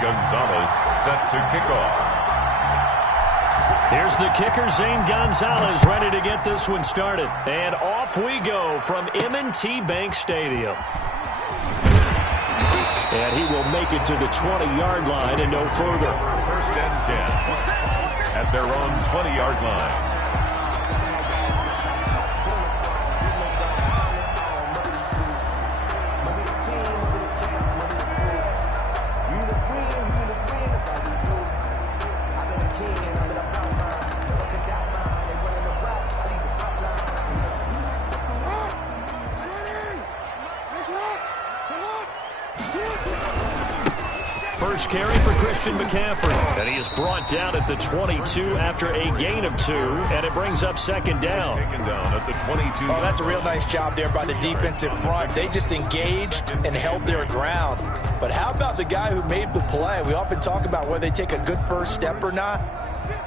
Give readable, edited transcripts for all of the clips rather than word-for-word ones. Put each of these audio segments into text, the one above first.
Gonzalez set to kick off. Here's the kicker, Zane Gonzalez, ready to get this one started. And off we go from M&T Bank Stadium. And he will make it to the 20-yard line and no further. First and 10 at their own 20-yard line. First carry for Christian McCaffrey. And he is brought down at the 22 after a gain of 2, and it brings up second down. Taken down at the 22. Oh, that's a real nice job there by the defensive front. They just engaged and held their ground. But how about the guy who made the play? We often talk about whether they take a good first step or not.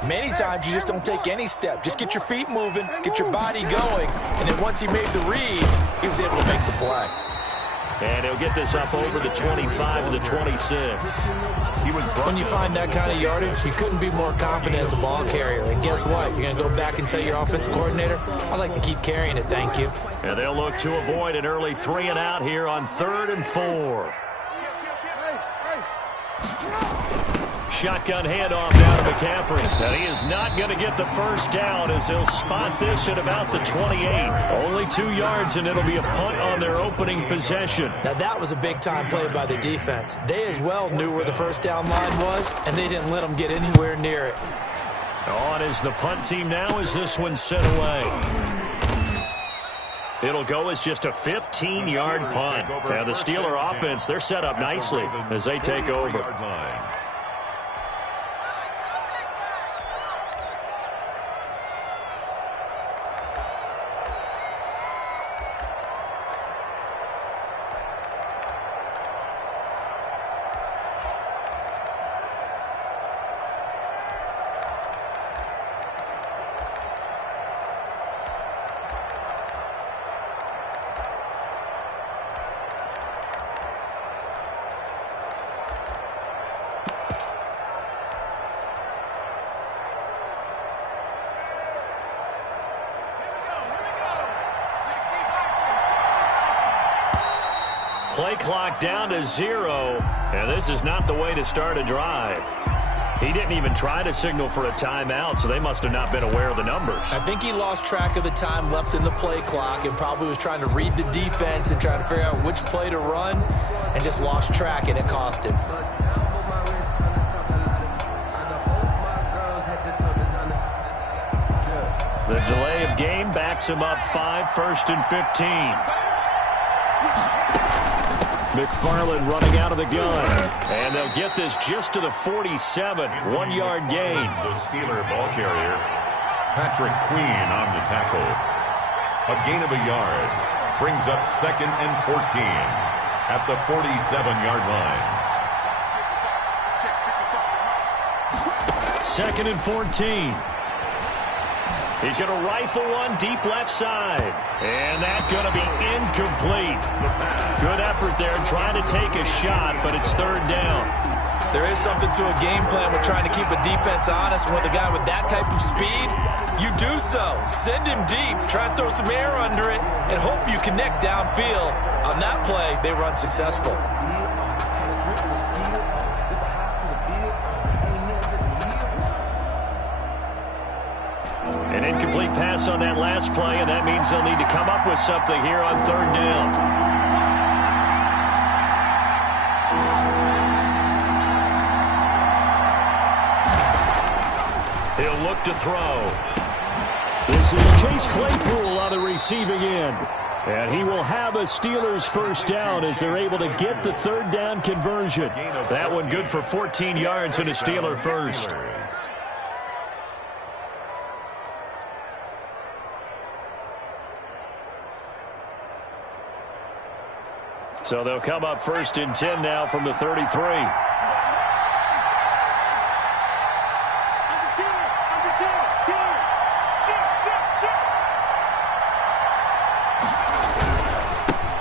Many times you just don't take any step. Just get your feet moving, get your body going, and then once he made the read, he was able to make the play. And he'll get this up over the 25 to the 26. When you find that kind of yardage, you couldn't be more confident as a ball carrier. And guess what? You're going to go back and tell your offensive coordinator, I'd like to keep carrying it, thank you. And they'll look to avoid an early 3 and out here on 3rd and 4. Shotgun handoff down to McCaffrey. And he is not going to get the first down as he'll spot this at about the 28. Only 2 yards, and it'll be a punt on their opening possession. Now, that was a big-time play by the defense. They as well knew where the first down line was, and they didn't let them get anywhere near it. On is the punt team now as this one's sent away. It'll go as just a 15-yard punt. Now, the Steeler offense, they're set up nicely as they take over. Play clock down to 0, and this is not the way to start a drive. He didn't even try to signal for a timeout, so they must have not been aware of the numbers. I think he lost track of the time left in the play clock and probably was trying to read the defense and trying to figure out which play to run and just lost track, and it cost him. The delay of game backs him up 5, 1st and 15. McFarland running out of the gun. And they'll get this just to the 47. 1-yard gain. The Steeler ball carrier, Patrick Queen on the tackle. A gain of a yard. Brings up 2nd and 14 at the 47-yard line. 2nd and 14. He's going to rifle one deep left side. And that's going to be incomplete. Good effort there trying to take a shot, but it's 3rd down. There is something to a game plan with trying to keep a defense honest. With a guy with that type of speed, you do so. Send him deep, try and throw some air under it, and hope you connect downfield. On that play, they were unsuccessful. An incomplete pass on that last play, and that means they'll need to come up with something here on 3rd down. He'll look to throw. This is Chase Claypool on the receiving end. And he will have a Steelers first down as they're able to get the 3rd down conversion. That one good for 14 yards and a Steeler first. So they'll come up 1st and 10 now from the 33.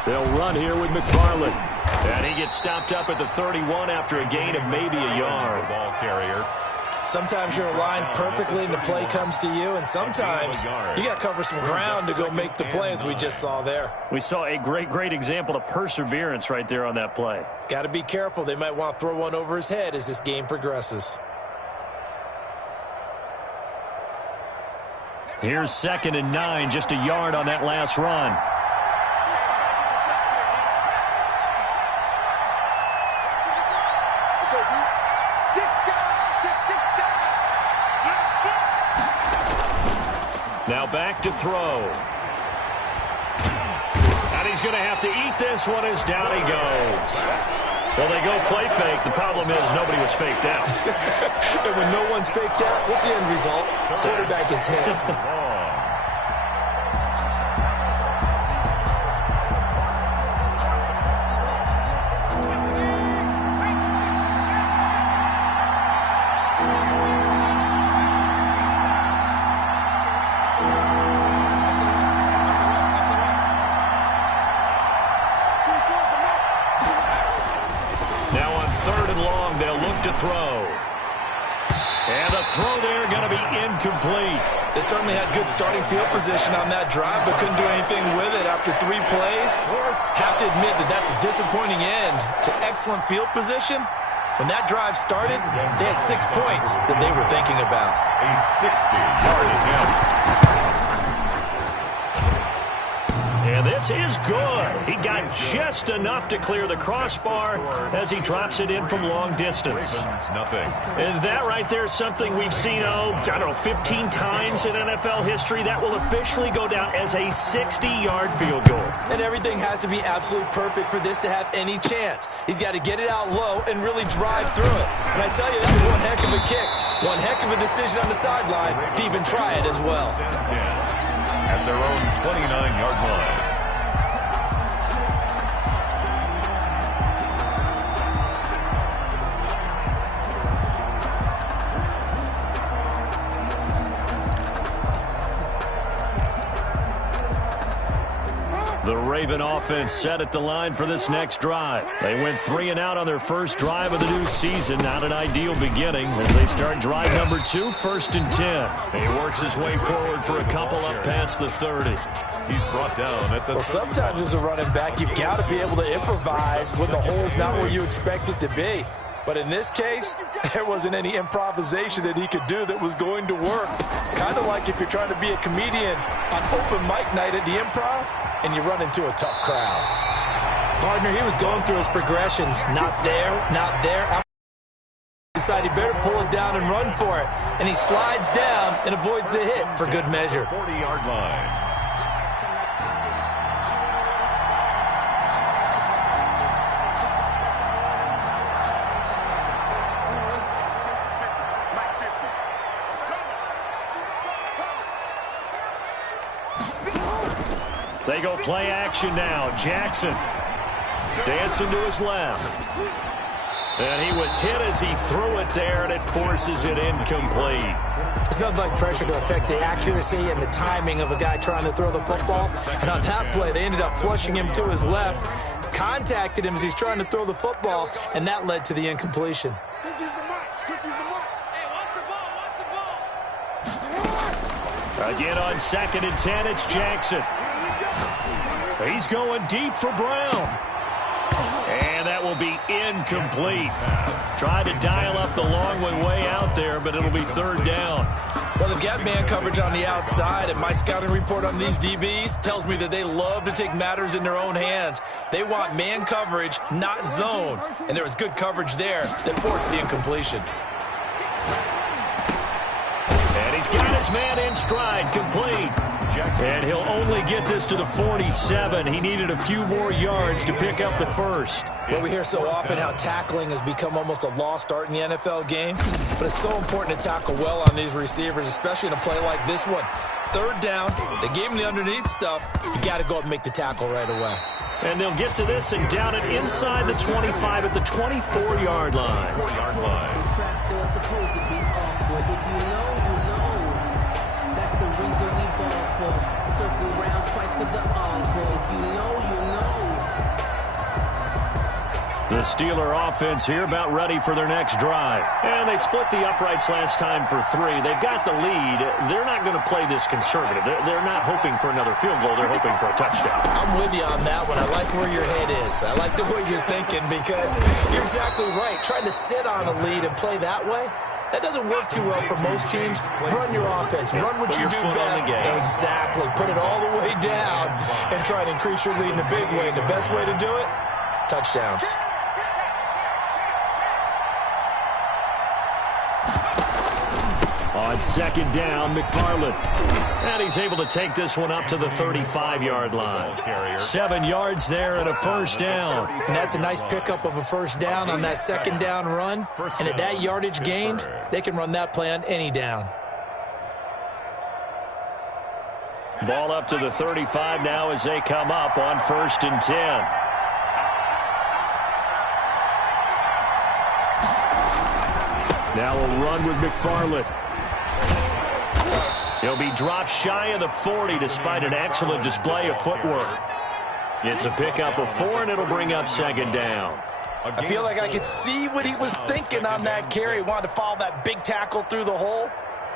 They'll run here with McFarland. And he gets stopped up at the 31 after a gain of maybe a yard. Ball carrier. Sometimes you're aligned perfectly and the play comes to you, and sometimes you got to cover some ground to go make the play, as we just saw there. We saw a great example of perseverance right there on that play. Got to be careful. They might want to throw one over his head as this game progresses. Here's 2nd and 9, just a yard on that last run. Now back to throw. And he's going to have to eat this one as down he goes. Well, they go play fake. The problem is nobody was faked out. And when no one's faked out, what's the end result? Quarterback gets hit. Throw. And the throw there going to be incomplete. They certainly had good starting field position on that drive, but couldn't do anything with it after 3 plays. Have to admit that that's a disappointing end to excellent field position. When that drive started, they had 6 points that they were thinking about. A 60-yard attempt. And this is good. He got just enough to clear the crossbar as he drops it in from long distance. Nothing. And that right there is something we've seen, 15 times in NFL history. That will officially go down as a 60-yard field goal. And everything has to be absolutely perfect for this to have any chance. He's got to get it out low and really drive through it. And I tell you, that was one heck of a kick. One heck of a decision on the sideline to even try it as well. At their own 29-yard line. The Raven offense set at the line for this next drive. They went 3 and out on their first drive of the new season. Not an ideal beginning as they start drive number 2, 1st and 10. He works his way forward for a couple up past the 30. He's brought down at the... Well, sometimes as a running back, you've got to be able to improvise when the hole's not where you expect it to be. But in this case, there wasn't any improvisation that he could do that was going to work. Kind of like if you're trying to be a comedian on open mic night at the Improv and you run into a tough crowd. Partner, he was going through his progressions. Not there, not there. He decided he better pull it down and run for it. And he slides down and avoids the hit for good measure. 40-yard line. They go play action now. Jackson dancing to his left. And he was hit as he threw it there, and it forces it incomplete. It's nothing like pressure to affect the accuracy and the timing of a guy trying to throw the football. And on that play, they ended up flushing him to his left, contacted him as he's trying to throw the football, and that led to the incompletion. Again on 2nd and 10, it's Jackson. He's going deep for Brown. And that will be incomplete. Try to dial up the long way out there, but it'll be 3rd down. Well, they've got man coverage on the outside, and my scouting report on these DBs tells me that they love to take matters in their own hands. They want man coverage, not zone. And there was good coverage there that forced the incompletion. And he's got his man in stride, complete. And he'll only get this to the 47. He needed a few more yards to pick up the first. Well, we hear so often how tackling has become almost a lost art in the NFL game. But it's so important to tackle well on these receivers, especially in a play like this one. 3rd down, they gave him the underneath stuff. You got to go up and make the tackle right away. And they'll get to this and down it inside the 25 at the 24-yard line. 4-yard line. That's the reason we ball for. Circle round twice for the encore. If you know, you know. The Steeler offense here about ready for their next drive. And they split the uprights last time for 3. They've got the lead. They're not going to play this conservative. They're not hoping for another field goal. They're hoping for a touchdown. I'm with you on that one. I like where your head is. I like the way you're thinking because you're exactly right. Trying to sit on a lead and play that way, that doesn't work too well for most teams. Run your offense. Run what you do best. Exactly. Put it all the way down and try to increase your lead in a big way. And the best way to do it, touchdowns. On second down, McFarland. And he's able to take this one up to the 35-yard line. 7 yards there and a first down. And that's a nice pickup of a first down on that second down run. And at that yardage gained, they can run that play on any down. Ball up to the 35 now as they come up on 1st and 10. Now a run with McFarland. He'll be dropped shy of the 40 despite an excellent display of footwork. It's a pickup of 4, and it'll bring up second down. I feel like I could see what he was thinking on that carry. He wanted to follow that big tackle through the hole.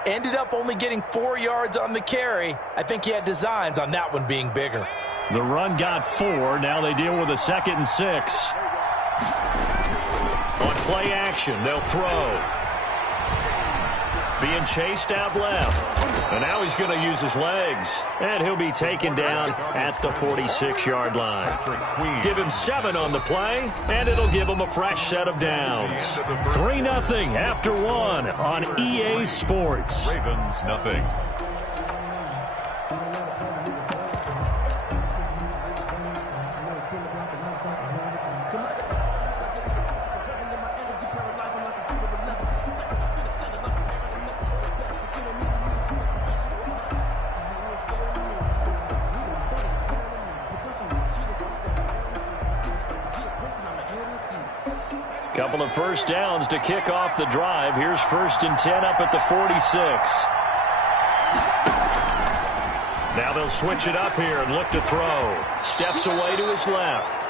Ended up only getting 4 yards on the carry. I think he had designs on that one being bigger. The run got 4. Now they deal with a 2nd and 6. On play action, they'll throw. Being chased out left. And now he's going to use his legs. And he'll be taken down at the 46-yard line. Give him 7 on the play, and it'll give him a fresh set of downs. 3-0 after 1 on EA Sports. Ravens nothing. Couple of first downs to kick off the drive. Here's 1st and 10 up at the 46. Now they'll switch it up here and look to throw. Steps away to his left.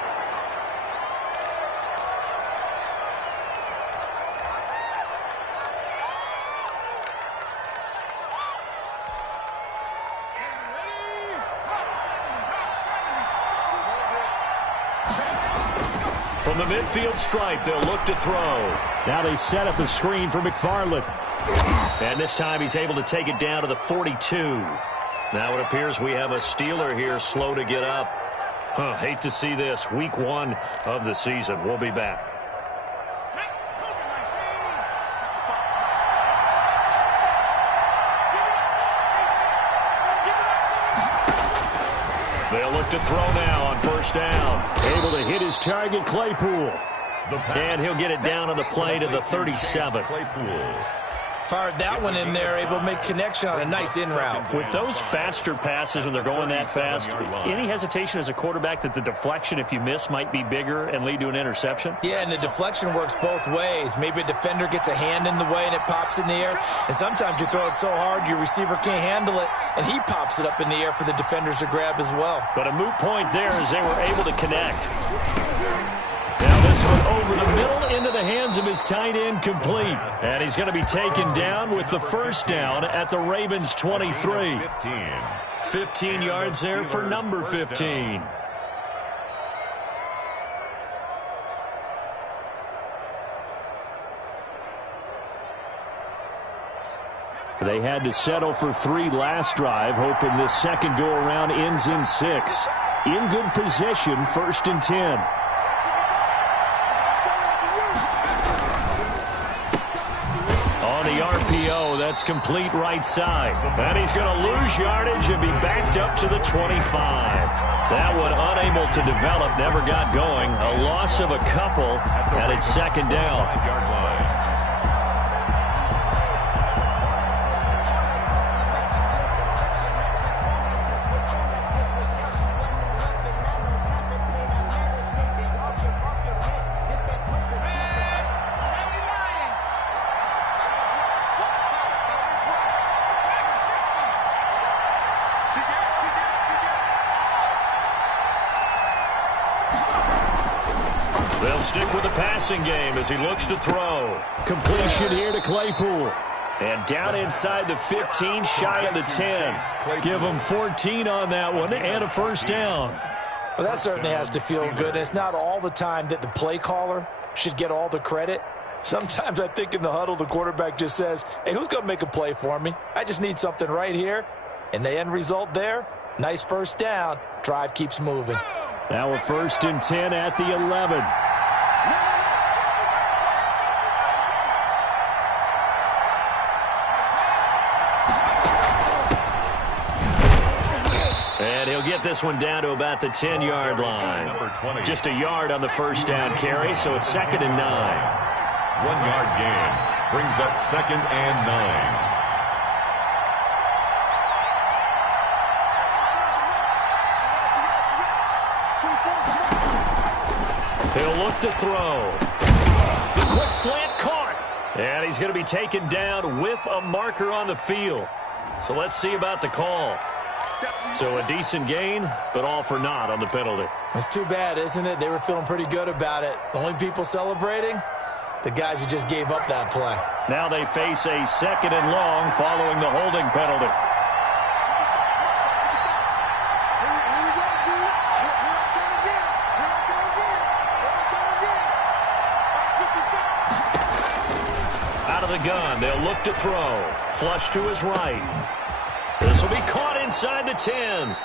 From the midfield stripe, they'll look to throw. Now they set up a screen for McFarland. And this time he's able to take it down to the 42. Now it appears we have a Steeler here slow to get up. Hate to see this. Week 1 of the season. We'll be back. They'll look to throw now on 1st down. Able to hit his target, Claypool. And he'll get it down on the play to the 37. Fired that one in there, able to make connection on a nice in route. With those faster passes when they're going that fast, any hesitation as a quarterback that the deflection, if you miss, might be bigger and lead to an interception? Yeah, and the deflection works both ways. Maybe a defender gets a hand in the way and it pops in the air. And sometimes you throw it so hard your receiver can't handle it, and he pops it up in the air for the defenders to grab as well. But a moot point there as they were able to connect. Now this one over the middle into the hands of his tight end, complete. And he's going to be taken down with the first down at the Ravens 23. 15 yards there for number 15. They had to settle for 3 last drive, hoping this second go-around ends in 6. In good position, 1st and 10. The RPO, that's complete right side. And he's going to lose yardage and be backed up to the 25. That one unable to develop, never got going. A loss of a couple, and it's 2nd down. They'll stick with the passing game as he looks to throw. Completion here to Claypool. And down inside the 15, shy of the 10. Give him 14 on that one and a first down. Well, that certainly has to feel good. And it's not all the time that the play caller should get all the credit. Sometimes I think in the huddle, the quarterback just says, hey, who's going to make a play for me? I just need something right here. And the end result there, nice first down. Drive keeps moving. Now a 1st and 10 at the 11. And he'll get this one down to about the 10-yard line. Just a yard on the first down carry, so it's 2nd and 9. 1-yard gain brings up 2nd and 9. He'll look to throw. The quick slant caught. And he's going to be taken down with a marker on the field. So let's see about the call. So a decent gain, but all for naught on the penalty. It's too bad, isn't it? They were feeling pretty good about it. The only people celebrating, the guys who just gave up that play. Now they face a 2nd and long following the holding penalty. Out of the gun, they'll look to throw. Flush to his right. This will be caught inside the 10.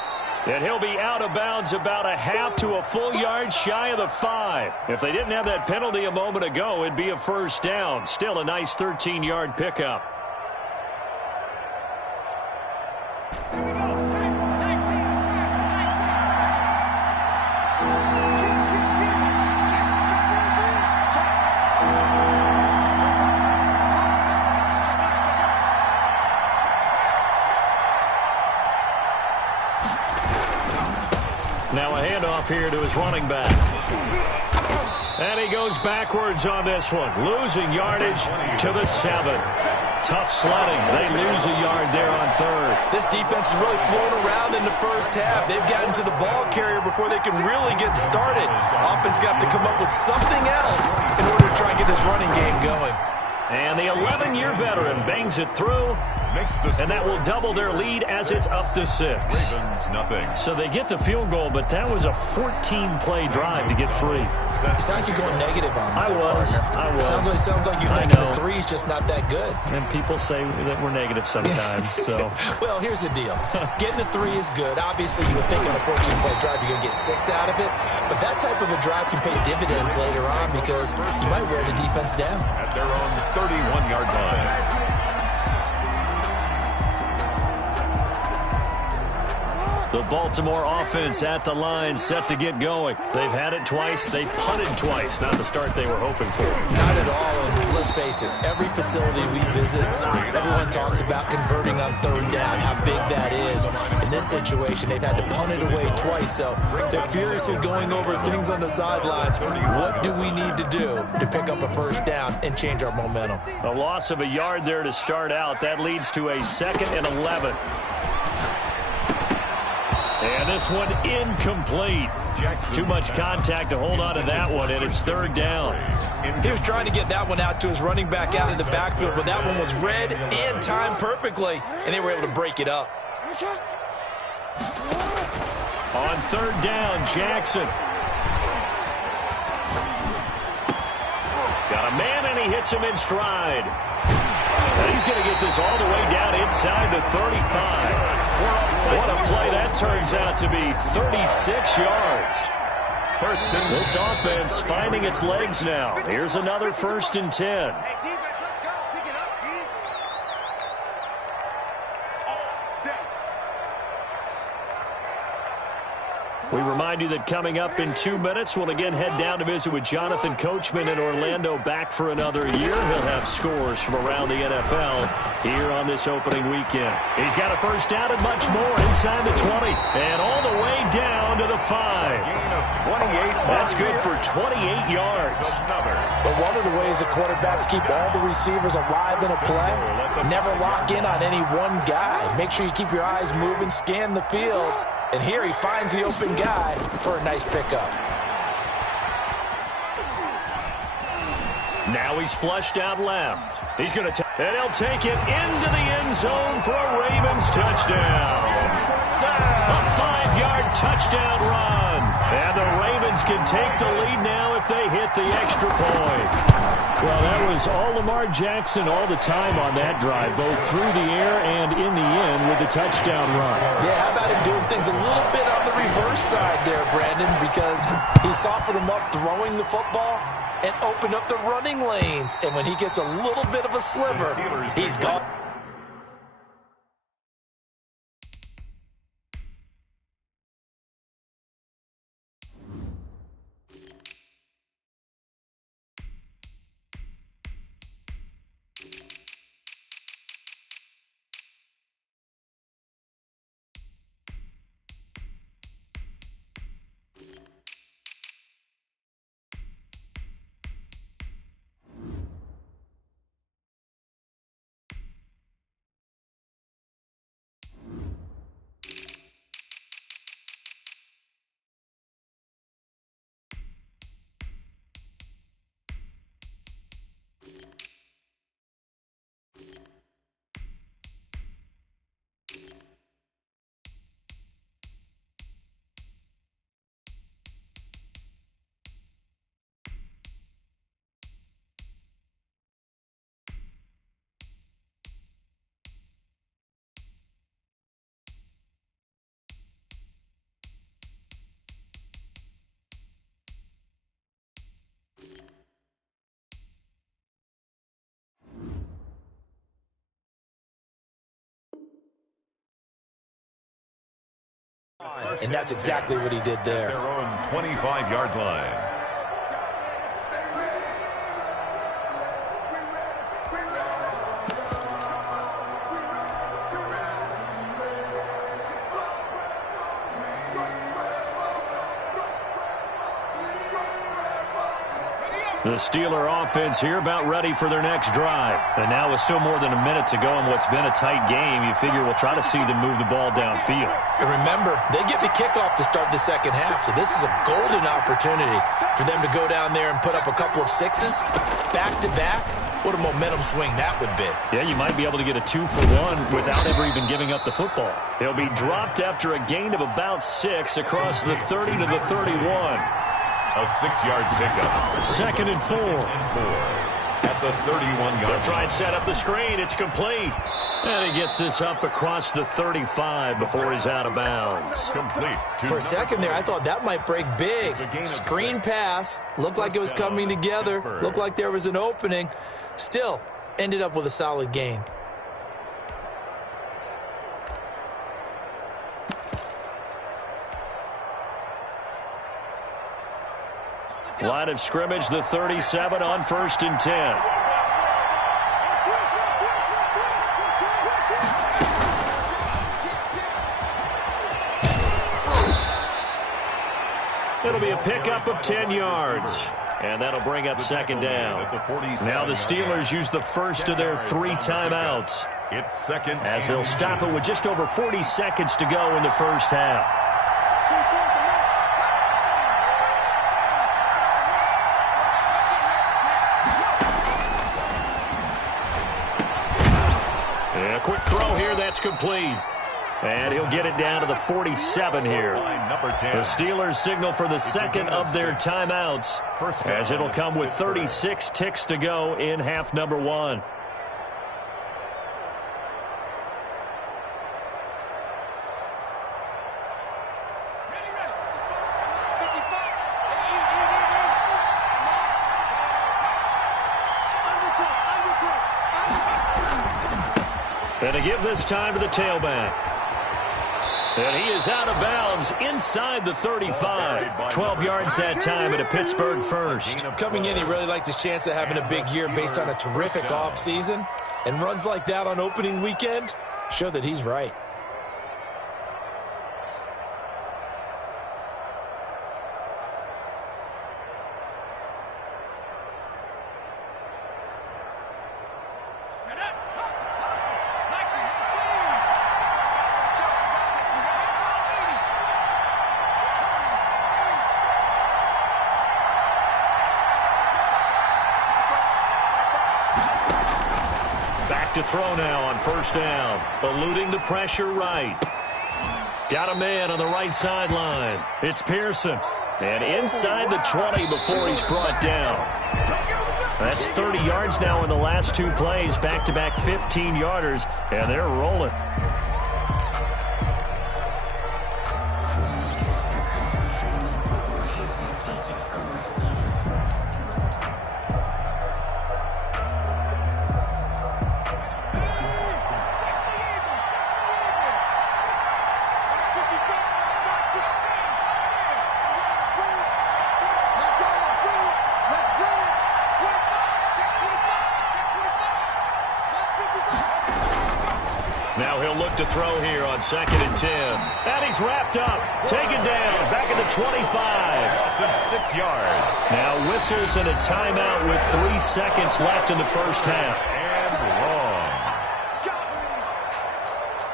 And he'll be out of bounds about a half to a full yard shy of the 5. If they didn't have that penalty a moment ago, it'd be a first down. Still a nice 13-yard pickup. Now a handoff here to his running back. And he goes backwards on this one, losing yardage to the 7. Tough sledding. They lose a yard there on 3rd. This defense is really flown around in the first half. They've gotten to the ball carrier before they can really get started. Offense got to come up with something else in order to try and get this running game going. And the 11-year veteran bangs it through. And that will double their lead as it's up to 6. Ravens, nothing. So they get the field goal, but that was a 14-play drive to get 3. You sound like you're going negative on I me. was. Sounds like you're thinking the 3's just not that good. And people say that we're negative sometimes. So, well, here's the deal. Getting the 3 is good. Obviously, you would think on a 14-play drive you're going to get 6 out of it. But that type of a drive can pay dividends later on because you might wear the defense down. At their own 31-yard line. The Baltimore offense at the line, set to get going. They've had it twice. They punted twice. Not the start they were hoping for. Not at all. And let's face it, every facility we visit, everyone talks about converting on 3rd down, how big that is. In this situation, they've had to punt it away twice, so they're furiously going over things on the sidelines. What do we need to do to pick up a first down and change our momentum? A loss of a yard there to start out. That leads to a 2nd and 11. And this one incomplete. Too much contact to hold on to that one, and it's 3rd down. He was trying to get that one out to his running back out of the backfield, but that one was read and timed perfectly, and they were able to break it up. On 3rd down, Jackson. Got a man, and he hits him in stride. And he's going to get this all the way down inside the 35. What a play that turns out to be, 36 yards. This offense finding its legs now. Here's another 1st and 10. We remind you that coming up in 2 minutes, we'll again head down to visit with Jonathan Coachman in Orlando, back for another year. He'll have scores from around the NFL here on this opening weekend. He's got a first down and much more inside the 20 and all the way down to the 5. That's good for 28 yards. But one of the ways the quarterbacks keep all the receivers alive in a play, never lock in on any one guy. Make sure you keep your eyes moving, scan the field. And here he finds the open guy for a nice pickup. Now he's flushed out left. He's going to and he'll take it into the end zone for a Ravens touchdown. A 5-yard touchdown run. And the Ravens can take the lead now if they hit the extra point. Well, that was all Lamar Jackson all the time on that drive, both through the air and in the end with the touchdown run. Yeah, how about him doing things a little bit on the reverse side there, Brandon, because he softened him up throwing the football and opened up the running lanes. And when he gets a little bit of a sliver, he's gone. And that's exactly what he did there. Their own 25-yard line. The Steeler offense here about ready for their next drive. And now with still more than a minute to go in what's been a tight game, you figure we'll try to see them move the ball downfield. And remember, they get the kickoff to start the second half, so this is a golden opportunity for them to go down there and put up a couple of sixes back-to-back. What a momentum swing that would be. Yeah, you might be able to get a 2-for-1 without ever even giving up the football. He'll be dropped after a gain of about 6 across the 30 to the 31. A 6-yard pickup. 2nd and 4. At the 31-yard line. They'll try and set up the screen. It's complete. And he gets this up across the 35 before he's out of bounds. Complete. For a second there, I thought that might break big. Screen pass. Looked like it was coming together. Looked like there was an opening. Still, ended up with a solid gain. Line of scrimmage, the 37 on 1st and 10. It'll be a pickup of 10 yards. And that'll bring up 2nd down. Now the Steelers use the first of their 3 timeouts. It's 2nd. As they'll stop it with just over 40 seconds to go in the first half. Quick throw here, that's complete. And he'll get it down to the 47 here. The Steelers signal for the second of their timeouts, as it'll come with 36 ticks to go in half number 1. And to give this time to the tailback. And he is out of bounds inside the 35. 12 yards that time at a Pittsburgh first. Coming in, he really liked his chance of having a big year based on a terrific offseason. And runs like that on opening weekend show that he's right. to throw now on first down. Eluding the pressure right. Got a man on the right sideline. It's Pearson. And inside the 20 before he's brought down. That's 30 yards now in the last two plays. Back-to-back 15-yarders. And they're rolling. Now he'll look to throw here on 2nd and 10. And he's wrapped up. Taken down. Back at the 25. Loss of 6 yards. Now whistles and a timeout with 3 seconds left in the first half. And long.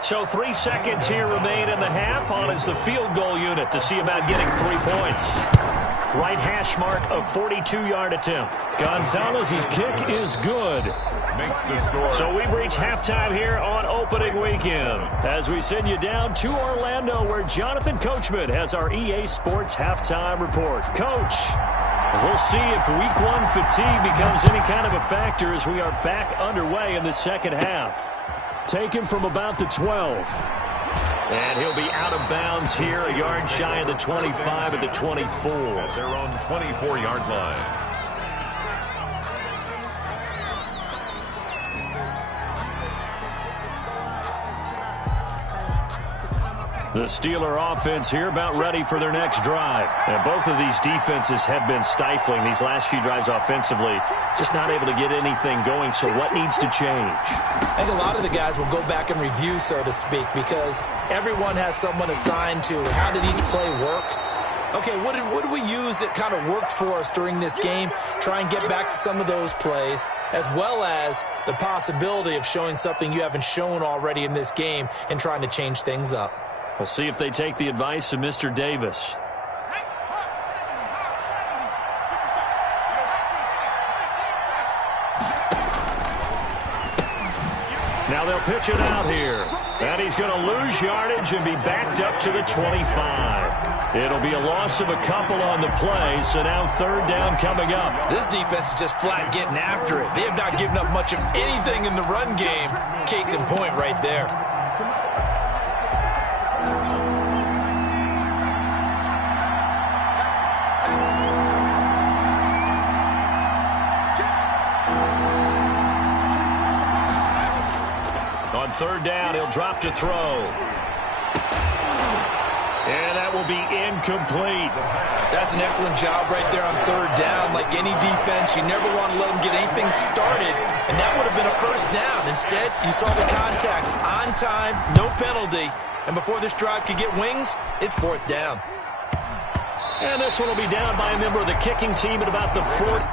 So 3 seconds here remain in the half. On is the field goal unit to see about getting 3 points. Right hash mark, a 42-yard attempt. Gonzalez's kick is good. Makes the score. So we've reached halftime here on opening weekend as we send you down to Orlando where Jonathan Coachman has our EA Sports halftime report. Coach, we'll see if week 1 fatigue becomes any kind of a factor as we are back underway in the second half. Taken from about the 12. And he'll be out of bounds here, a yard shy of the 25 at the 24. At their own 24-yard line. The Steeler offense here about ready for their next drive. And both of these defenses have been stifling these last few drives offensively. Just not able to get anything going, so what needs to change? I think a lot of the guys will go back and review, so to speak, because everyone has someone assigned to how did each play work. Okay, what did we use that kind of worked for us during this game? Try and get back to some of those plays, as well as the possibility of showing something you haven't shown already in this game and trying to change things up. We'll see if they take the advice of Mr. Davis. Now they'll pitch it out here. And he's going to lose yardage and be backed up to the 25. It'll be a loss of a couple on the play, so now 3rd down coming up. This defense is just flat getting after it. They have not given up much of anything in the run game. Case in point right there. On 3rd down, he'll drop to throw. And that will be incomplete. That's an excellent job right there on 3rd down. Like any defense, you never want to let them get anything started, and that would have been a first down. Instead, you saw the contact on time, no penalty, and before this drive could get wings, it's 4th down. And this one will be down by a member of the kicking team at about the 4th.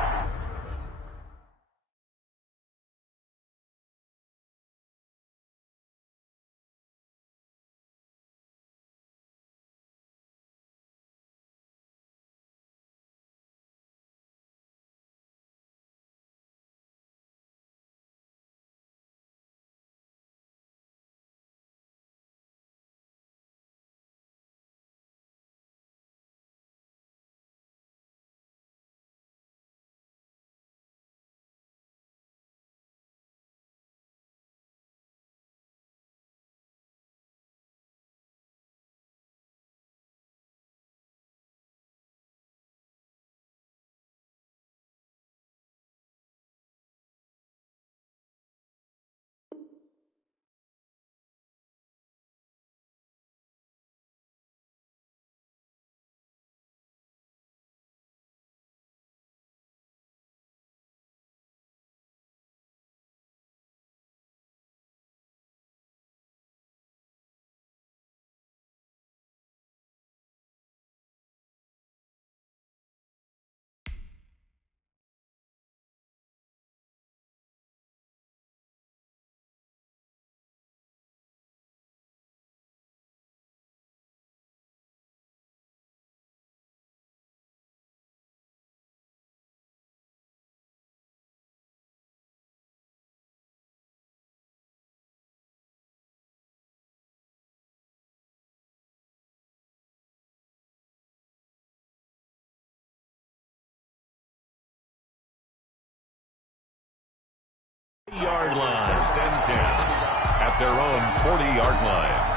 40-yard line. First and 10 at their own 40-yard line.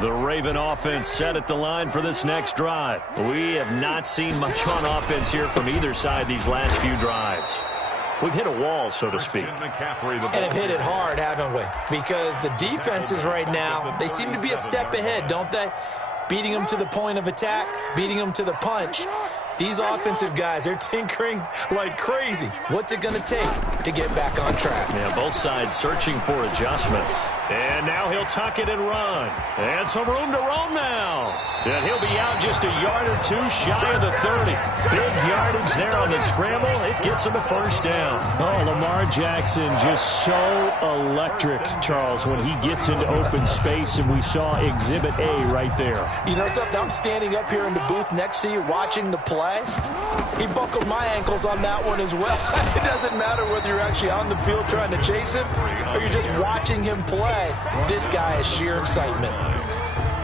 The Raven offense set at the line for this next drive. We have not seen much on offense here from either side these last few drives. We've hit a wall, so to speak. And have hit it hard, haven't we? Because the defenses right now, they seem to be a step ahead, don't they? Beating them to the point of attack, beating them to the punch. These offensive guys, they're tinkering like crazy. What's it going to take to get back on track? Yeah, both sides searching for adjustments. And now he'll tuck it and run. And some room to roam now. And he'll be out just a yard or two shy of the 30. Big yardage there on the scramble. It gets him a first down. Oh, Lamar Jackson just so electric, Charles, when he gets into open space, and we saw Exhibit A right there. You know something? I'm standing up here in the booth next to you watching the play. He buckled my ankles on that one as well. It doesn't matter whether you're actually on the field trying to chase him or you're just watching him play. This guy is sheer excitement.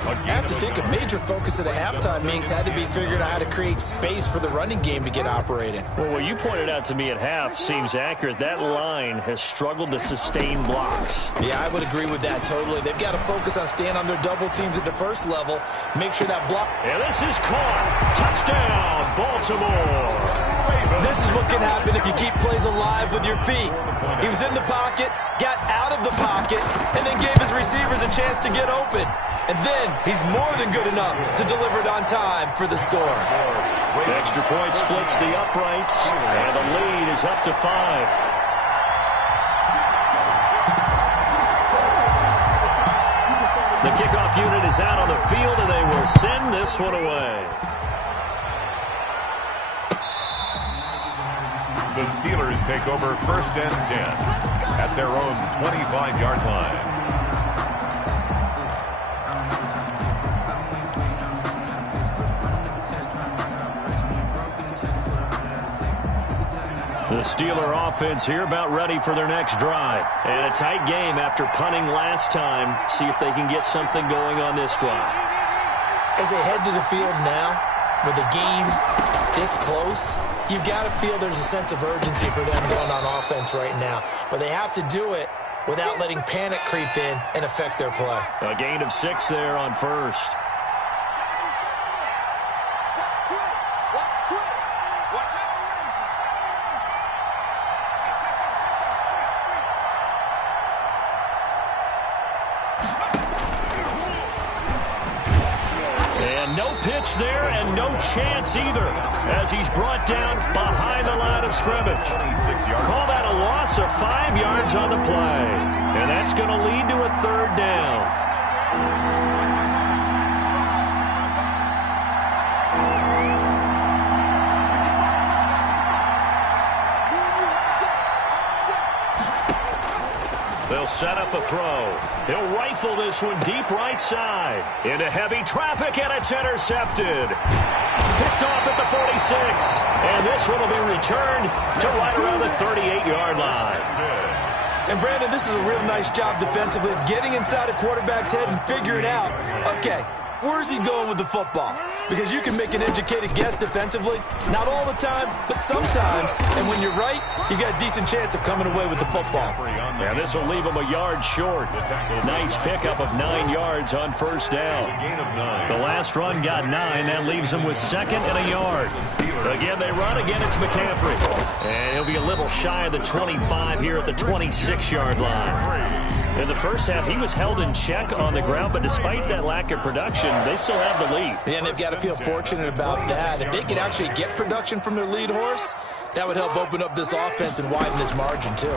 I have to think a major focus of the halftime meetings had to be figuring out how to create space for the running game to get operating. Well, what you pointed out to me at half seems accurate. That line has struggled to sustain blocks. Yeah, I would agree with that totally. They've got to focus on staying on their double teams at the first level. Make sure that block... And this is caught. Touchdown, Baltimore. This is what can happen if you keep plays alive with your feet. He was in the pocket, got out of the pocket, and then gave his receivers a chance to get open. And then he's more than good enough to deliver it on time for the score. Extra point splits the uprights, and the lead is up to 5. The kickoff unit is out on the field, and they will send this one away. The Steelers take over first and 10 at their own 25-yard line. The Steeler offense here about ready for their next drive. And a tight game after punting last time. See if they can get something going on this drive. As they head to the field now, with the game this close, you've got to feel there's a sense of urgency for them going on offense right now. But they have to do it without letting panic creep in and affect their play. A gain of 6 there on first. There and no chance either as he's brought down behind the line of scrimmage. Call that a loss of 5 yards on the play, and that's going to lead to a third down. They'll set up a throw. He'll rifle this one deep right side. Into heavy traffic, and it's intercepted. Picked off at the 46. And this one will be returned to right around the 38-yard line. And, Brandon, this is a real nice job defensively of getting inside a quarterback's head and figuring out, okay, where's he going with the football? Because you can make an educated guess defensively. Not all the time, but sometimes. And when you're right, you got a decent chance of coming away with the football. Yeah, this will leave him a yard short. Nice pickup of 9 yards on first down. The last run got 9. That leaves him with 2nd and a yard. Again, they run. Again, it's McCaffrey. And he'll be a little shy of the 25 here at the 26-yard line. In the first half, he was held in check on the ground, but despite that lack of production, they still have the lead. Yeah, and they've got to feel fortunate about that. If they can actually get production from their lead horse, that would help open up this offense and widen this margin, too.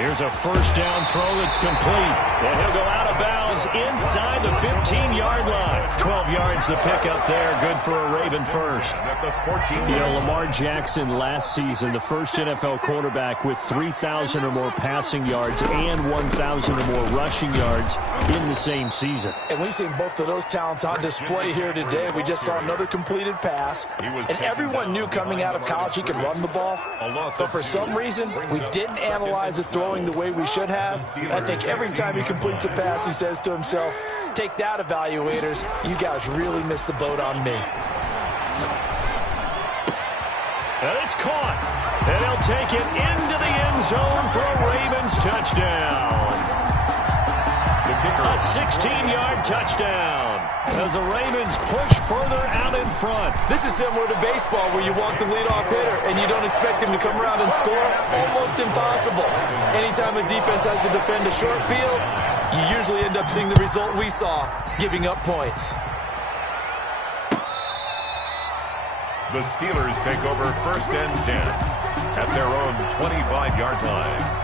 Here's a first down throw that's complete. And he'll go out of bounds ball's inside the 15-yard line. 12 yards the pickup there. Good for a Raven first. You know, Lamar Jackson last season, the first NFL quarterback with 3,000 or more passing yards and 1,000 or more rushing yards in the same season. And we've seen both of those talents on display here today. We just saw another completed pass. And everyone knew coming out of college he could run the ball. But for some reason, we didn't analyze it throwing the way we should have. I think every time he completes a pass, he says to himself, take that, evaluators. You guys really missed the boat on me. And it's caught. And he'll take it into the end zone for a Ravens touchdown. A 16-yard touchdown as the Ravens push further out in front. This is similar to baseball where you walk the leadoff hitter and you don't expect him to come around and score. Almost impossible. Anytime a defense has to defend a short field, you usually end up seeing the result we saw, giving up points. The Steelers take over 1st and 10 at their own 25-yard line.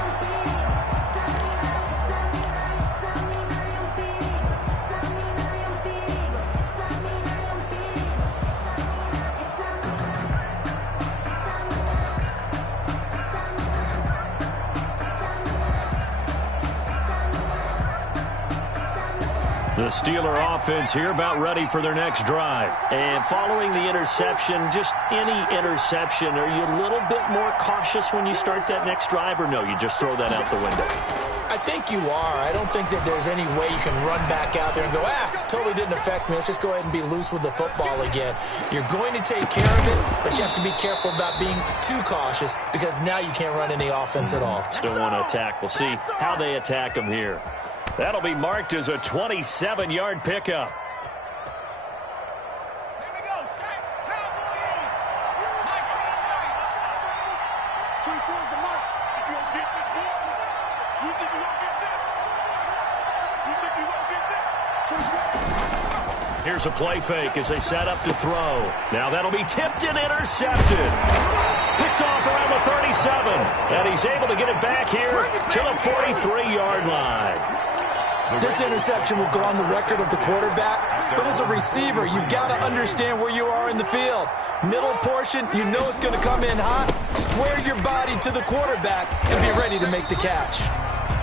The Steeler offense here about ready for their next drive. And following the interception, just any interception, are you a little bit more cautious when you start that next drive, or no, you just throw that out the window? I think you are. I don't think that there's any way you can run back out there and go, totally didn't affect me. Let's just go ahead and be loose with the football again. You're going to take care of it, but you have to be careful about being too cautious because now you can't run any offense at all. Still want to attack. We'll see how they attack them here. That'll be marked as a 27-yard pickup. Here's a play fake as they set up to throw. Now that'll be tipped and intercepted. Picked off around the 37. And he's able to get it back here to the 43-yard line. This interception will go on the record of the quarterback, but as a receiver, you've got to understand where you are in the field. Middle portion, you know it's going to come in hot. Square your body to the quarterback and be ready to make the catch.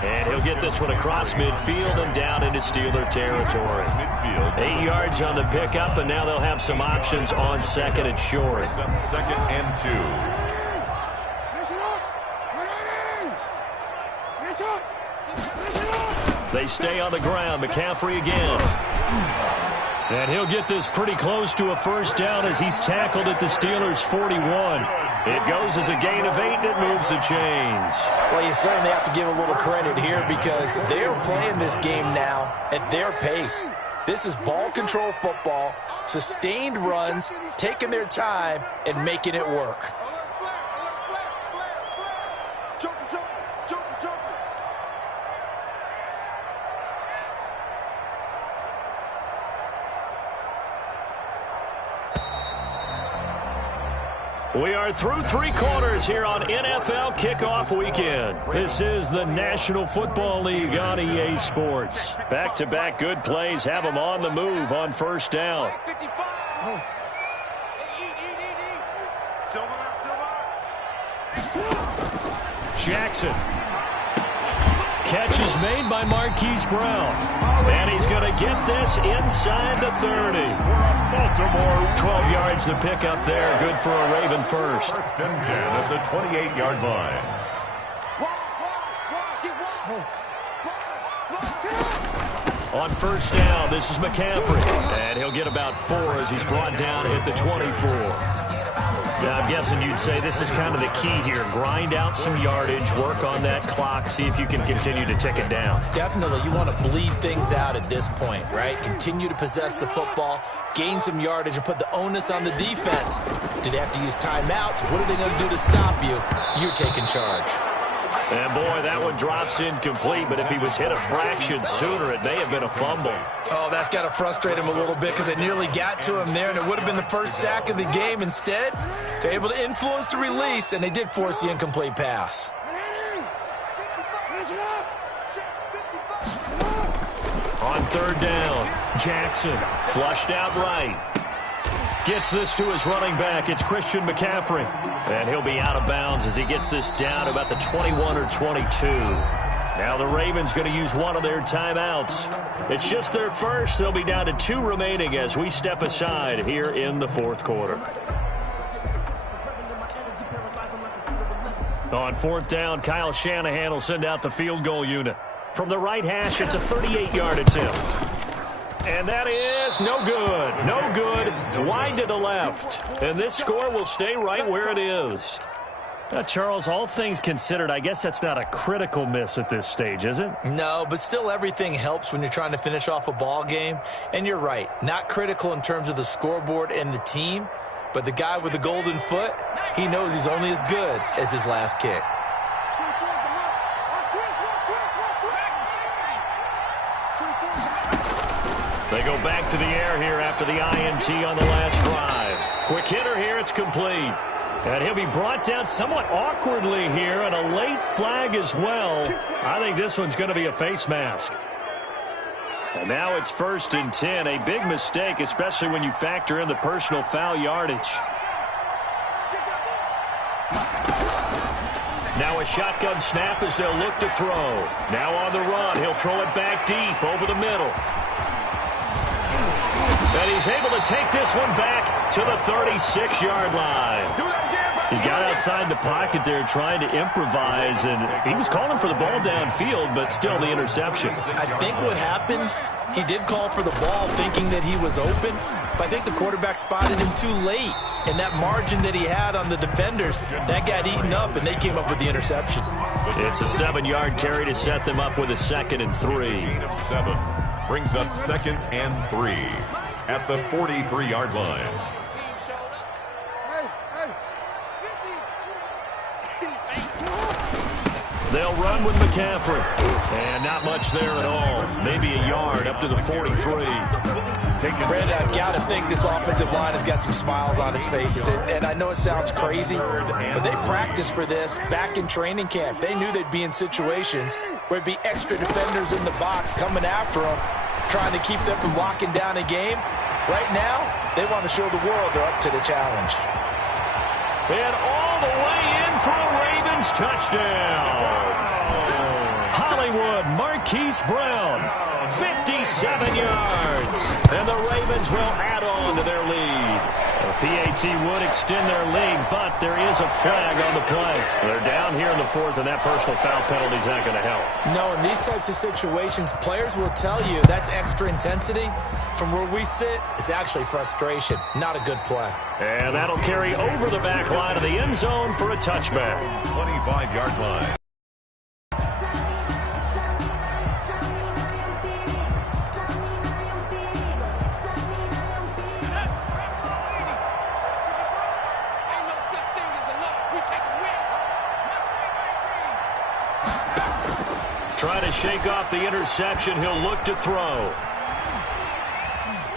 And he'll get this one across midfield and down into Steeler territory. 8 yards on the pickup, and now they'll have some options on 2nd and short. 2nd and 2. They stay on the ground. McCaffrey again. And he'll get this pretty close to a first down as he's tackled at the Steelers' 41. It goes as a gain of 8, and it moves the chains. Well, you certainly have to give a little credit here because they're playing this game now at their pace. This is ball control football, sustained runs, taking their time, and making it work. We are through 3 quarters here on NFL Kickoff Weekend. This is the National Football League on EA Sports. Back-to-back good plays have them on the move on first down. Jackson. Catch is made by Marquise Brown. And he's going to get this inside the 30. Baltimore. 12 yards the pickup there. Good for a Raven first. 1st and 10 at the 28-yard line. On first down, this is McCaffrey. And he'll get about 4 as he's brought down at the 24. Now, I'm guessing you'd say this is kind of the key here. Grind out some yardage, work on that clock, see if you can continue to tick it down. Definitely. You want to bleed things out at this point, right? Continue to possess the football, gain some yardage, and put the onus on the defense. Do they have to use timeouts? What are they going to do to stop you? You're taking charge. And, boy, that one drops incomplete, but if he was hit a fraction sooner, it may have been a fumble. Oh, that's got to frustrate him a little bit because it nearly got to him there, and it would have been the first sack of the game. Instead, they're able to influence the release, and they did force the incomplete pass. On third down, Jackson flushed out right. Gets this to his running back. It's Christian McCaffrey. And he'll be out of bounds as he gets this down to about the 21 or 22. Now the Ravens going to use one of their timeouts. It's just their first. They'll be down to 2 remaining as we step aside here in the fourth quarter. On fourth down, Kyle Shanahan will send out the field goal unit. From the right hash, it's a 38-yard attempt. And that is no good. No good. Wide to the left. And this score will stay right where it is. Now, Charles, all things considered, I guess that's not a critical miss at this stage, is it? No, but still everything helps when you're trying to finish off a ball game. And you're right. Not critical in terms of the scoreboard and the team. But the guy with the golden foot, he knows he's only as good as his last kick. They go back to the air here after the INT on the last drive. Quick hitter here, it's complete. And he'll be brought down somewhat awkwardly here, and a late flag as well. I think this one's going to be a face mask. And now it's 1st and 10, a big mistake, especially when you factor in the personal foul yardage. Now a shotgun snap as they'll look to throw. Now on the run, he'll throw it back deep over the middle. And he's able to take this one back to the 36-yard line. He got outside the pocket there trying to improvise, and he was calling for the ball downfield, but still the interception. I think what happened, he did call for the ball thinking that he was open, but I think the quarterback spotted him too late. And that margin that he had on the defenders, that got eaten up, and they came up with the interception. It's a 7-yard carry to set them up with a 2nd and 3. Gain of 7 brings up 2nd and 3 at the 43-yard line. They'll run with McCaffrey. And not much there at all. Maybe a yard up to the 43. Brandon, I've got to think this offensive line has got some smiles on its faces. And I know it sounds crazy, but they practiced for this back in training camp. They knew they'd be in situations where it'd be extra defenders in the box coming after them, trying to keep them from locking down a game. Right now, they want to show the world they're up to the challenge. And all the way in for a Ravens touchdown. Hollywood Marquise Brown, 57 yards. And the Ravens will add on to their lead. The PAT would extend their lead, but there is a flag on the play. They're down here in the 4th, and that personal foul penalty is not going to help. No, in these types of situations, players will tell you that's extra intensity. From where we sit, it's actually frustration, not a good play. And that'll carry over the back line of the end zone for a touchback. 25-yard line. Trying to shake off the interception, he'll look to throw.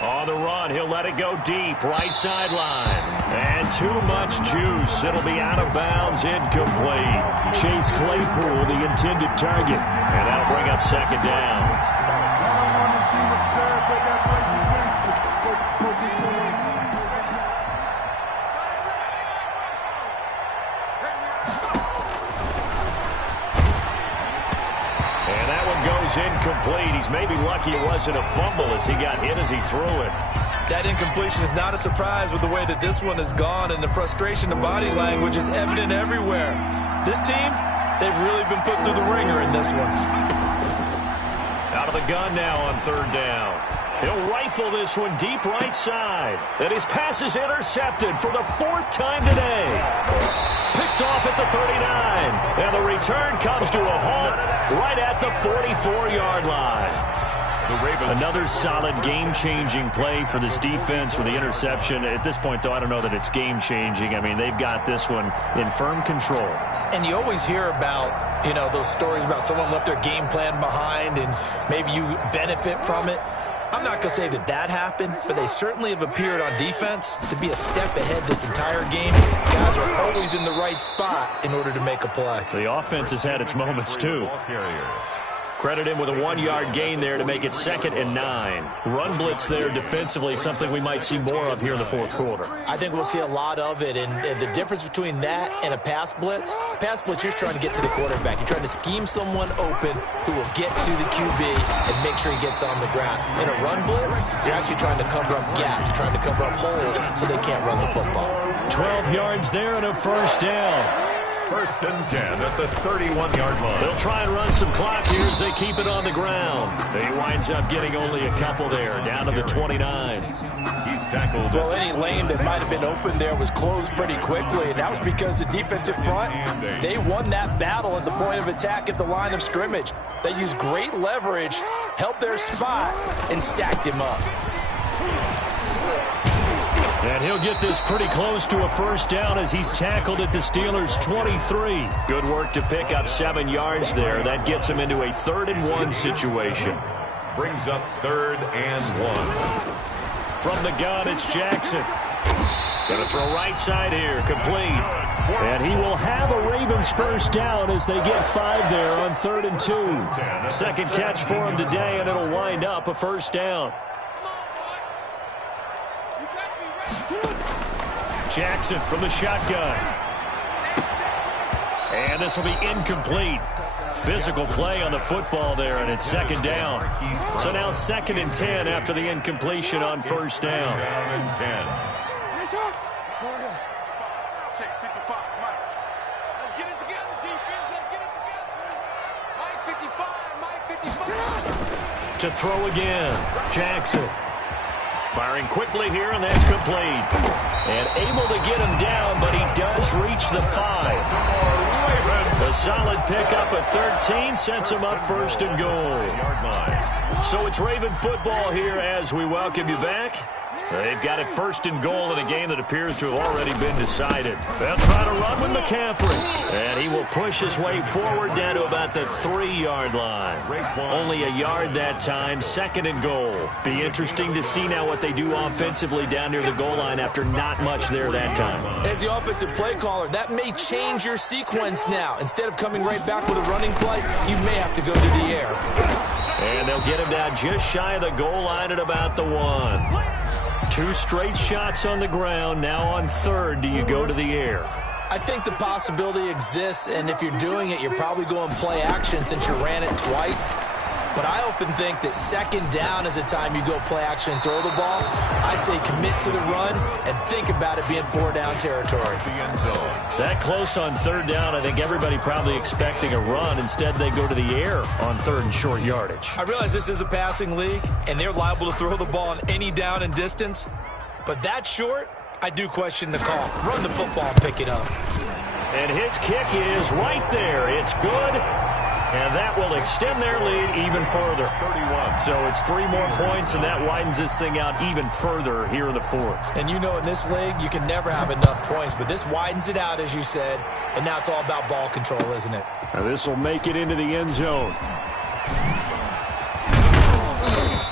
On the run, he'll let it go deep, right sideline. And too much juice. It'll be out of bounds, incomplete. Chase Claypool, the intended target. And that'll bring up 2nd down. Incomplete. He's maybe lucky it wasn't a fumble as he got hit as he threw it. That incompletion is not a surprise with the way that this one has gone, and the frustration of body language is evident everywhere. This team, they've really been put through the ringer in this one. Out of the gun now on 3rd down. He'll rifle this one deep right side. And his pass is intercepted for the 4th time today. Picked off at the 39. And the return comes to a halt right at the 44-yard line. Another solid game-changing play for this defense with the interception. At this point, though, I don't know that it's game-changing. I mean, they've got this one in firm control. And you always hear about, you know, those stories about someone left their game plan behind and maybe you benefit from it. I'm not going to say that that happened, but they certainly have appeared on defense to be a step ahead this entire game. Guys are always in the right spot in order to make a play. The offense has had its moments, too. Credit him with a 1-yard gain there to make it 2nd and 9. Run blitz there defensively, something we might see more of here in the fourth quarter. I think we'll see a lot of it, and the difference between that and a pass blitz, you're trying to get to the quarterback. You're trying to scheme someone open who will get to the QB and make sure he gets on the ground. In a run blitz, you're actually trying to cover up gaps. You're trying to cover up holes so they can't run the football. 12 yards there and a first down. 1st and 10 at the 31-yard line. They'll try and run some clock here as they keep it on the ground. He winds up getting only a couple there, down to the 29. He's tackled. Well, any lane that might have been open there was closed pretty quickly, and that was because the defensive front, they won that battle at the point of attack at the line of scrimmage. They used great leverage, held their spot, and stacked him up. And he'll get this pretty close to a first down as he's tackled at the Steelers' 23. Good work to pick up 7 yards there. That gets him into a 3rd and 1 situation. Brings up 3rd and 1. From the gun, it's Jackson. Going to throw right side here, complete. And he will have a Ravens first down as they get 5 there on 3rd and 2. Second catch for him today, and it'll wind up a first down. Jackson from the shotgun. And this will be incomplete. Physical play on the football there, and it's 2nd down. So now 2nd and 10 after the incompletion on first down. 2nd and 10. To throw again, Jackson. Firing quickly here, and that's complete. And able to get him down, but he does reach the 5. A solid pickup at 13 sets him up 1st and goal. So it's Raven football here as we welcome you back. They've got it 1st and goal in a game that appears to have already been decided. They'll try to run with McCaffrey. And he will push his way forward down to about the 3-yard line. Only a yard that time, 2nd and goal. Be interesting to see now what they do offensively down near the goal line after not much there that time. As the offensive play caller, that may change your sequence now. Instead of coming right back with a running play, you may have to go to the air. And they'll get him down just shy of the goal line at about the 1. 2 straight shots on the ground. Now on 3rd, do you go to the air? I think the possibility exists, and if you're doing it, you're probably going play action since you ran it twice. But I often think that 2nd down is a time you go play action and throw the ball. I say commit to the run and think about it being 4-down territory. That close on 3rd down, I think everybody probably expecting a run. Instead, they go to the air on 3rd and short yardage. I realize this is a passing league, and they're liable to throw the ball on any down and distance. But that short, I do question the call. Run the football and pick it up. And his kick is right there. It's good. And that will extend their lead even further. 31. So it's 3 more points, and that widens this thing out even further here in the 4th. And you know in this league, you can never have enough points, but this widens it out, as you said, and now it's all about ball control, isn't it? Now this will make it into the end zone.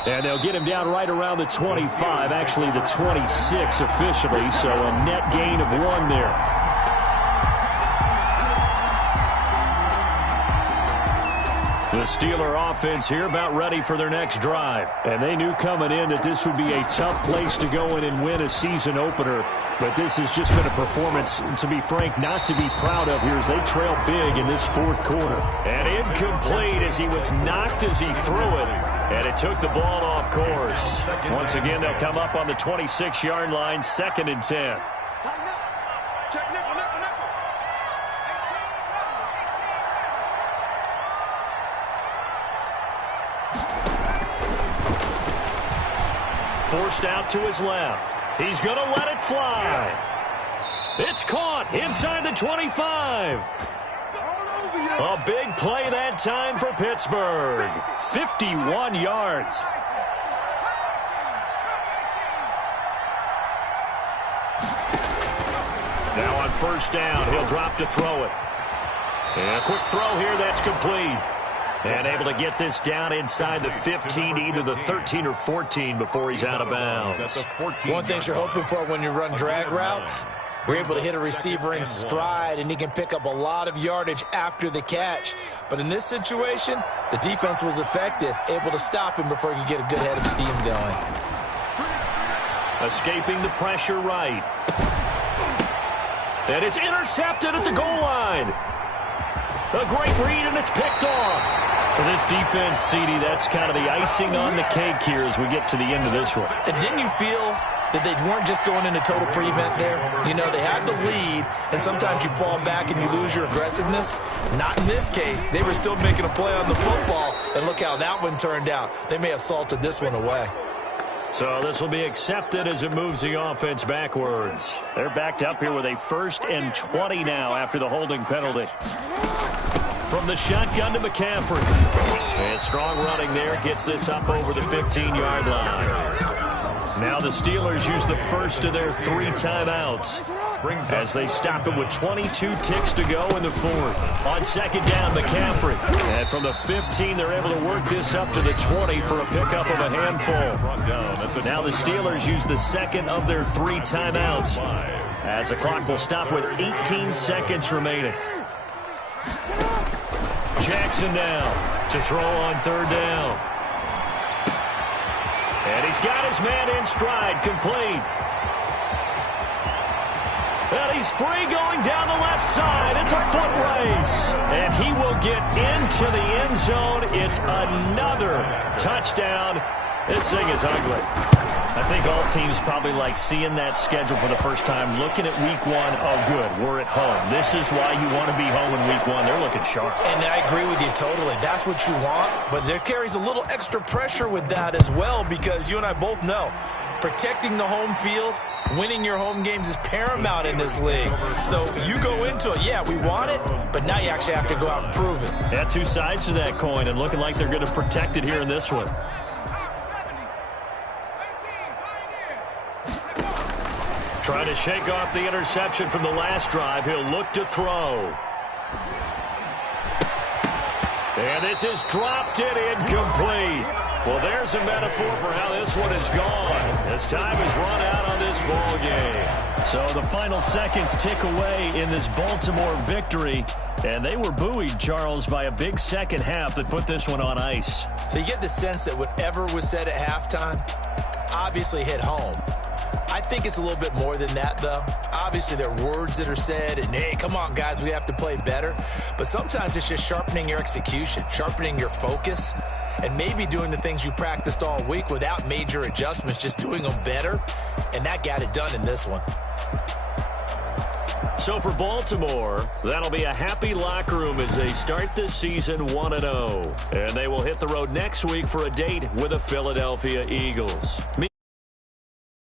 And they'll get him down right around the 25, actually the 26 officially, so a net gain of 1 there. The Steeler offense here about ready for their next drive. And they knew coming in that this would be a tough place to go in and win a season opener. But this has just been a performance, to be frank, not to be proud of here as they trail big in this 4th quarter. And incomplete as he was knocked as he threw it. And it took the ball off course. Once again, they'll come up on the 26-yard line, 2nd and 10. Forced out to his left. He's going to let it fly. It's caught inside the 25. A big play that time for Pittsburgh. 51 yards. Now on 1st down, he'll drop to throw it. And a quick throw here, that's complete. And able to get this down inside the 15, either the 13 or 14 before he's out of bounds. One thing you're hoping for when you run drag routes, We're able to hit a receiver in stride, and he can pick up a lot of yardage after the catch. But in this situation, the defense was effective, able to stop him before he could get a good head of steam going. Escaping the pressure right. And it's intercepted at the goal line. A great read, and it's picked off. For this defense, CD, that's kind of the icing on the cake here as we get to the end of this one. And didn't you feel that they weren't just going into total prevent there? You know, they had the lead, and sometimes you fall back and you lose your aggressiveness. Not in this case. They were still making a play on the football, and look how that one turned out. They may have salted this one away. So this will be accepted as it moves the offense backwards. They're backed up here with a 1st and 20 now after the holding penalty. From the shotgun to McCaffrey. And strong running there gets this up over the 15-yard line. Now the Steelers use the first of their 3 timeouts as they stop it with 22 ticks to go in the 4th. On 2nd down, McCaffrey. And from the 15, they're able to work this up to the 20 for a pickup of a handful. Now the Steelers use the 2nd of their 3 timeouts as the clock will stop with 18 seconds remaining. Jackson now to throw on 3rd down. And he's got his man in stride, complete. And he's free going down the left side. It's a foot race. And he will get into the end zone. It's another touchdown. This thing is ugly. I think all teams probably like seeing that schedule for the first time, looking at week 1. Oh, good, we're at home. This is why you want to be home in week 1. They're looking sharp. And I agree with you totally. That's what you want, but there carries a little extra pressure with that as well, because you and I both know protecting the home field, winning your home games is paramount in this league. So you go into it, yeah, we want it, but now you actually have to go out and prove it. Yeah, 2 sides to that coin, and looking like they're going to protect it here in this one. Trying to shake off the interception from the last drive. He'll look to throw. And this is dropped it incomplete. Well, there's a metaphor for how this one is gone. As time has run out on this ball game. So the final seconds tick away in this Baltimore victory. And they were buoyed, Charles, by a big second half that put this one on ice. So you get the sense that whatever was said at halftime obviously hit home. I think it's a little bit more than that, though. Obviously, there are words that are said, and, hey, come on, guys, we have to play better. But sometimes it's just sharpening your execution, sharpening your focus, and maybe doing the things you practiced all week without major adjustments, just doing them better, and that got it done in this one. So for Baltimore, that'll be a happy locker room as they start this season 1-0. And they will hit the road next week for a date with the Philadelphia Eagles.